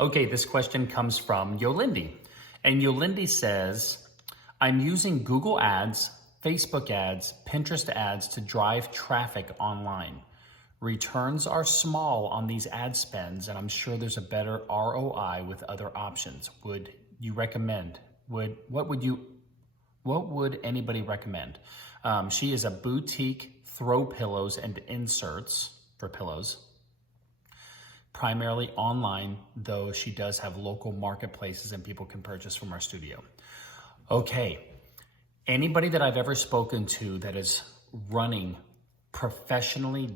Okay, this question comes from Yolindi. And Yolindi says, I'm using Google Ads, Facebook ads, Pinterest ads to drive traffic online. Returns are small on these ad spends, and I'm sure there's a better ROI with other options. Would you recommend? What would anybody recommend? She is a boutique throw pillows and inserts for pillows, primarily online, though she does have local marketplaces and people can purchase from our studio. Okay, anybody that I've ever spoken to that is running professional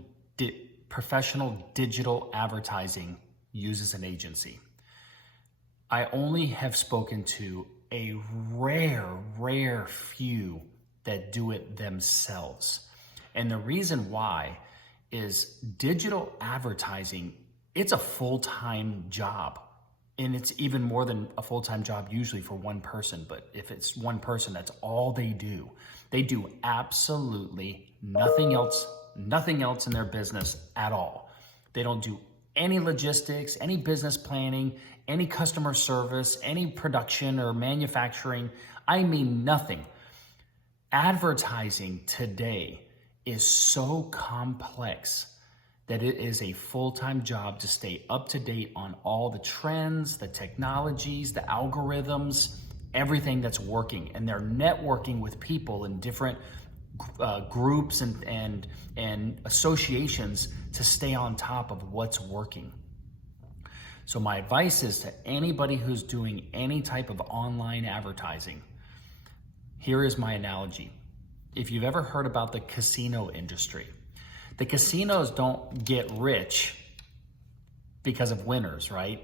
digital advertising uses an agency. I only have spoken to a rare few that do it themselves. And the reason why is digital advertising, it's a full-time job. And it's even more than a full-time job usually for one person. But if it's one person, that's all they do. They do absolutely nothing else in their business at all. They don't do any logistics, any business planning, any customer service, any production or manufacturing. I mean, nothing. Advertising today is so complex that it is a full-time job to stay up to date on all the trends, the technologies, the algorithms, everything that's working. And they're networking with people in different groups and associations to stay on top of what's working. So my advice is to anybody who's doing any type of online advertising, here is my analogy. If you've ever heard about the casino industry, the casinos don't get rich because of winners, right?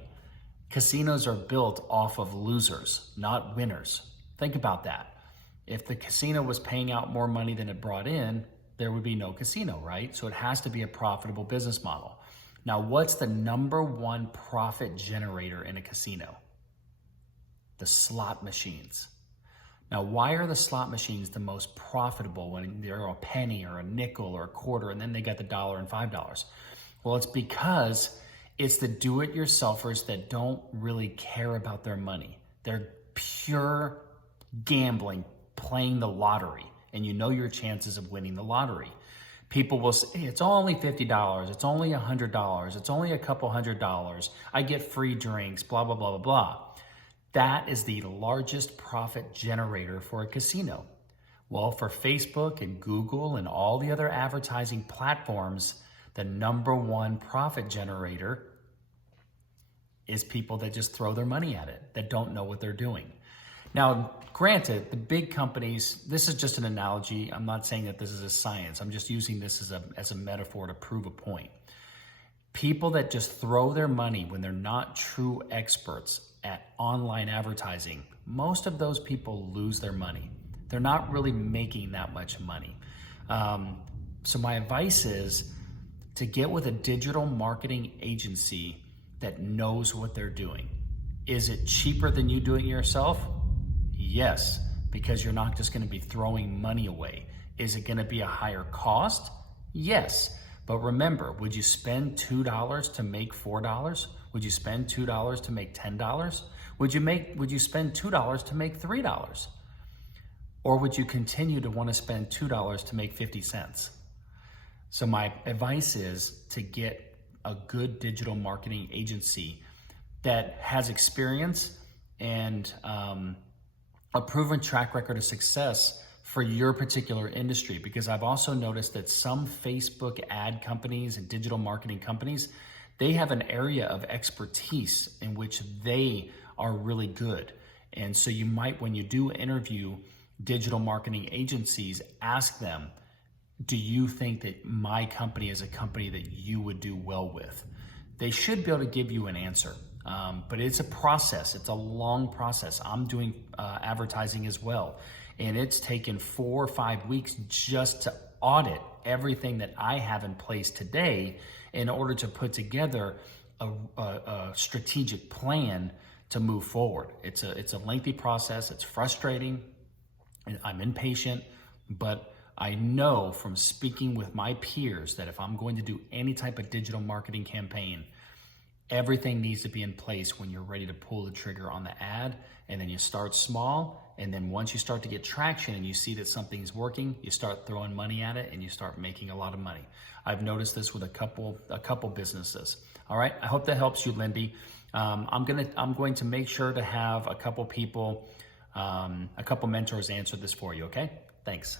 Casinos are built off of losers, not winners. Think about that. If the casino was paying out more money than it brought in, there would be no casino, right? So it has to be a profitable business model. Now, what's the number one profit generator in a casino? The slot machines. Now, why are the slot machines the most profitable when they're a penny or a nickel or a quarter, and then they got the $1 and $5? Well, it's because it's the do-it-yourselfers that don't really care about their money. They're pure gambling, playing the lottery, and you know your chances of winning the lottery. People will say, hey, it's only $50, it's only $100, it's only a couple $100, I get free drinks, blah, blah, blah, blah, blah. That is the largest profit generator for a casino. Well, for Facebook and Google and all the other advertising platforms, the number one profit generator is people that just throw their money at it, that don't know what they're doing. Now, granted, the big companies, this is just an analogy. I'm not saying that this is a science. I'm just using this as a metaphor to prove a point. People that just throw their money when they're not true experts at online advertising, most of those people lose their money. They're not really making that much money. So my advice is to get with a digital marketing agency that knows what they're doing. Is it cheaper than you doing it yourself? Yes, because you're not just going to be throwing money away. Is it going to be a higher cost? Yes. But remember, would you spend $2 to make $4? Would you spend $2 to make $10? Would you spend $2 to make $3? Or would you continue to want to spend $2 to make 50 cents? So my advice is to get a good digital marketing agency that has experience and a proven track record of success for your particular industry, because I've also noticed that some Facebook ad companies and digital marketing companies, they have an area of expertise in which they are really good. And so you might, when you do interview digital marketing agencies, ask them, do you think that my company is a company that you would do well with? They should be able to give you an answer. But it's a process. It's a long process. I'm doing advertising as well. And it's taken 4 or 5 weeks just to audit everything that I have in place today in order to put together a strategic plan to move forward. It's a lengthy process. It's frustrating. I'm impatient, but I know from speaking with my peers that if I'm going to do any type of digital marketing campaign, Everything needs to be in place when you're ready to pull the trigger on the ad, and then you start small, and then once you start to get traction and you see that something's working, you start throwing money at it and you start making a lot of money. I've noticed this with a couple businesses. All right, I hope that helps you, Lindy. I'm going to make sure to have a couple people, a couple mentors answer this for you, okay? Thanks.